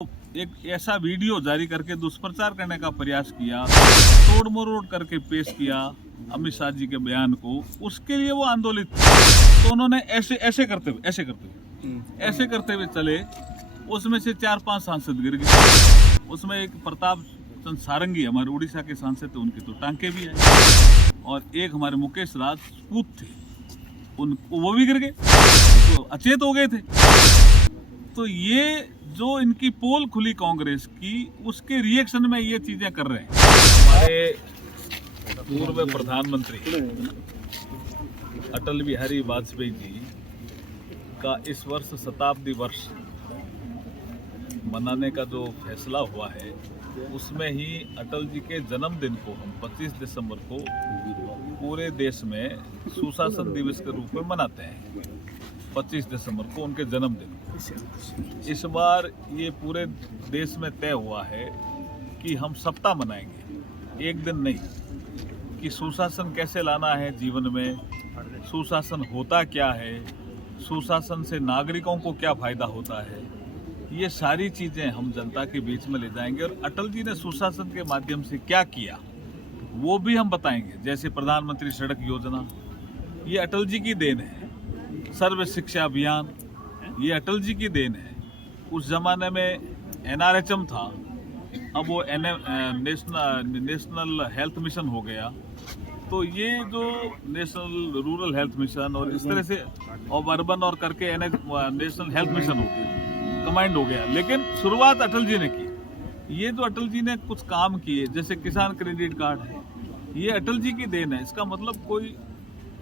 एक ऐसा वीडियो जारी करके दुष्प्रचार करने का प्रयास किया, तोड़ मरोड़ करके पेश किया अमित शाह जी के बयान को, उसके लिए वो आंदोलित थे। तो उन्होंने ऐसे करते हुए चले, उसमें से 4-5 सांसद गिर गए। उसमें एक प्रताप चंद्र सारंगी हमारे उड़ीसा के सांसद थे, उनके तो टांके भी आए, और एक हमारे मुकेश राजपूत थे, वो भी गिर गए, तो अचेत हो गए थे। तो ये जो इनकी पोल खुली कांग्रेस की, उसके रिएक्शन में ये चीजें कर रहे हैं। हमारे पूर्व प्रधानमंत्री अटल बिहारी वाजपेयी जी का इस वर्ष शताब्दी वर्ष मनाने का जो फैसला हुआ है, उसमें ही अटल जी के जन्मदिन को हम 25 दिसंबर को पूरे देश में सुशासन दिवस के रूप में मनाते हैं। 25 दिसंबर को उनके जन्मदिन। इस बार ये पूरे देश में तय हुआ है कि हम सप्ताह मनाएंगे, एक दिन नहीं, कि सुशासन कैसे लाना है जीवन में, सुशासन होता क्या है, सुशासन से नागरिकों को क्या फायदा होता है, ये सारी चीजें हम जनता के बीच में ले जाएंगे। और अटल जी ने सुशासन के माध्यम से क्या किया वो भी हम बताएंगे। जैसे प्रधानमंत्री सड़क योजना, ये अटल जी की देन है। सर्व शिक्षा अभियान, ये अटल जी की देन है। उस जमाने में NRHM था, अब वो नेशनल हेल्थ मिशन हो गया। तो ये जो नेशनल रूरल हेल्थ मिशन और इस तरह से और अर्बन और करके नेशनल हेल्थ मिशन हो गया, कमांड हो गया। लेकिन शुरुआत अटल जी ने की। ये जो अटल जी ने कुछ काम किए, जैसे किसान क्रेडिट कार्ड है, ये अटल जी की देन है। इसका मतलब कोई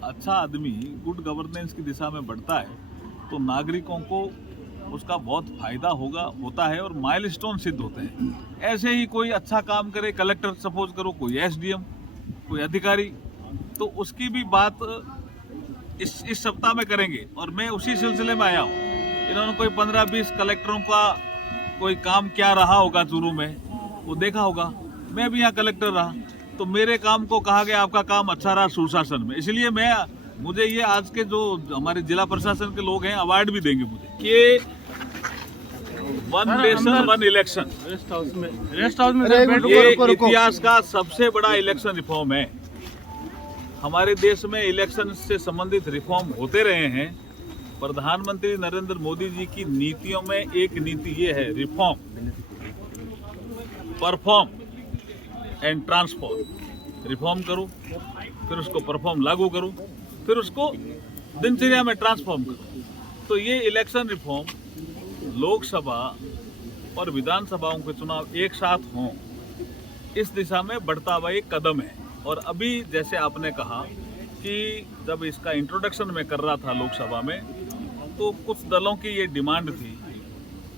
अच्छा आदमी गुड गवर्नेंस की दिशा में बढ़ता है तो नागरिकों को उसका बहुत फायदा होता है और माइलस्टोन सिद्ध होते हैं। ऐसे ही कोई अच्छा काम करे, कलेक्टर सपोज करो, कोई SDM, कोई अधिकारी, तो उसकी भी बात इस सप्ताह में करेंगे। और मैं उसी सिलसिले में आया हूँ। इन्होंने कोई 15-20 कलेक्टरों का कोई काम क्या रहा होगा चूरू में, वो देखा होगा। मैं भी यहाँ कलेक्टर रहा, तो मेरे काम को कहा गया आपका काम अच्छा रहा सुशासन में, इसलिए मुझे ये आज के जो हमारे जिला प्रशासन के लोग हैं अवार्ड भी देंगे मुझे कि one nation one election. Rest house में ये इतिहास का सबसे बड़ा इलेक्शन रिफॉर्म है। हमारे देश में इलेक्शन से संबंधित रिफॉर्म होते रहे हैं। प्रधानमंत्री नरेंद्र मोदी जी की नीतियों में एक नीति ये है, reform, perform and transform. Reform करो, फिर उसको परफॉर्म लागू करो, फिर उसको दिनचर्या में ट्रांसफॉर्म करो। तो ये इलेक्शन रिफॉर्म, लोकसभा और विधानसभाओं के चुनाव एक साथ हों, इस दिशा में बढ़ता हुआ एक कदम है। और अभी जैसे आपने कहा कि जब इसका इंट्रोडक्शन में कर रहा था लोकसभा में, तो कुछ दलों की ये डिमांड थी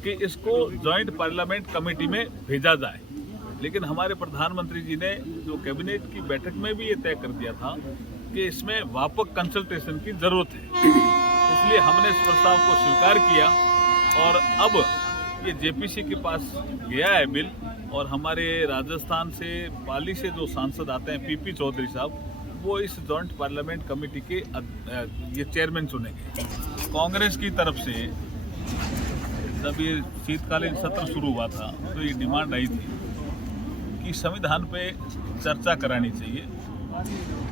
कि इसको जॉइंट पार्लियामेंट कमेटी में भेजा जाए। लेकिन हमारे प्रधानमंत्री जी ने जो कैबिनेट की बैठक में भी ये तय कर दिया था कि इसमें व्यापक कंसल्टेशन की जरूरत है, इसलिए हमने इस प्रस्ताव को स्वीकार किया। और अब ये JPC के पास गया है बिल, और हमारे राजस्थान से, पाली से जो सांसद आते हैं, PP चौधरी साहब, वो इस जॉइंट पार्लियामेंट कमेटी के ये चेयरमैन चुनेंगे। कांग्रेस की तरफ से जब ये शीतकालीन सत्र शुरू हुआ था तो ये डिमांड आई थी कि संविधान पे चर्चा करानी चाहिए।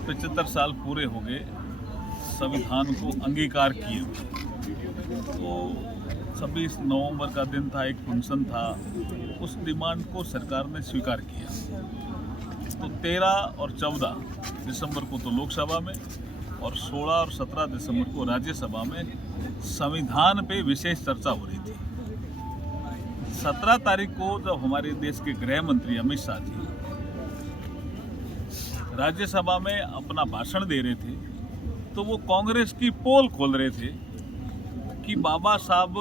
75 साल पूरे हो गए संविधान को अंगीकार किए हुए। तो 26 नवंबर का दिन था, एक फंक्शन था, उस डिमांड को सरकार ने स्वीकार किया। तो 13 और 14 दिसंबर को तो लोकसभा में, और 16 और 17 दिसंबर को राज्यसभा में संविधान पे विशेष चर्चा हो रही थी। 17 तारीख को जब हमारे देश के गृह मंत्री अमित शाह जी राज्यसभा में अपना भाषण दे रहे थे, तो वो कांग्रेस की पोल खोल रहे थे कि बाबा साहब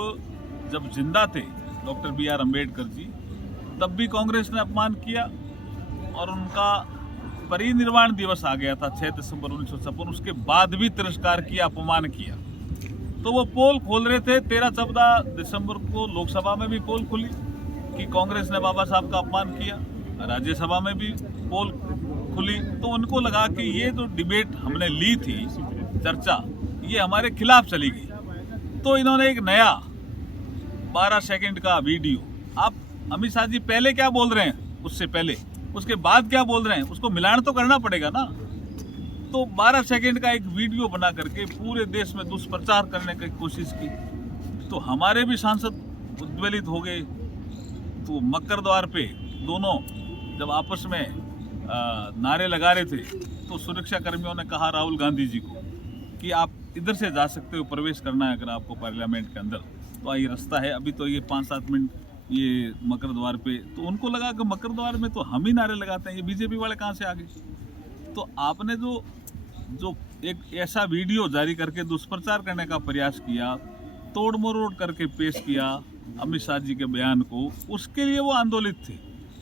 जब जिंदा थे, डॉक्टर BR अम्बेडकर जी, तब भी कांग्रेस ने अपमान किया, और उनका परिनिर्वाण दिवस आ गया था 6 दिसंबर 1956, उसके बाद भी तिरस्कार किया, अपमान किया। तो वो पोल खोल रहे थे। 13-14 दिसंबर को लोकसभा में भी पोल खुली कि कांग्रेस ने बाबा साहब का अपमान किया, राज्यसभा में भी पोल खुली। तो उनको लगा कि ये जो डिबेट हमने ली थी, चर्चा, ये हमारे खिलाफ चली गई। तो इन्होंने एक नया 12 सेकंड का वीडियो आप अमित शाह जी पहले क्या बोल रहे हैं, उससे पहले उसके बाद क्या बोल रहे हैं, उसको मिलान तो करना पड़ेगा ना। तो 12 सेकंड का एक वीडियो बना करके पूरे देश में दुष्प्रचार करने की कोशिश की, तो हमारे भी सांसद उद्वेलित हो गए। तो मकर द्वार पे दोनों जब आपस में नारे लगा रहे थे, तो सुरक्षा कर्मियों ने कहा राहुल गांधी जी को कि आप इधर से जा सकते हो, प्रवेश करना है अगर आपको पार्लियामेंट के अंदर, तो ये रास्ता है। अभी तो ये 5-7 मिनट ये मकर द्वार पे, तो उनको लगा कि मकर द्वार में तो हम ही नारे लगाते हैं, ये बीजेपी वाले कहाँ से आ गए। तो आपने जो एक ऐसा वीडियो जारी करके दुष्प्रचार करने का प्रयास किया, तोड़ मरोड़ करके पेश किया अमित शाह जी के बयान को, उसके लिए वो आंदोलित थे।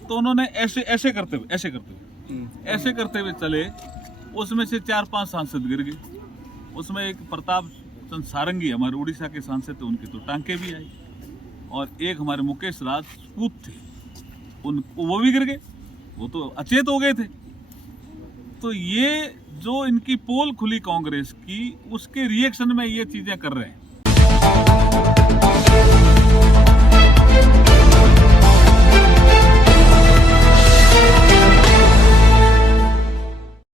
तो उन्होंने ऐसे करते हुए चले, उसमें से 4-5 सांसद गिर गए। उसमें एक प्रताप चंद सारंगी हमारे उड़ीसा के सांसद थे, उनके तो टांके भी आई, और एक हमारे मुकेश राजपूत थे, वो भी गिर गए, वो तो अचेत हो गए थे। तो ये जो इनकी पोल खुली कांग्रेस की, उसके रिएक्शन में ये चीजें कर रहे हैं।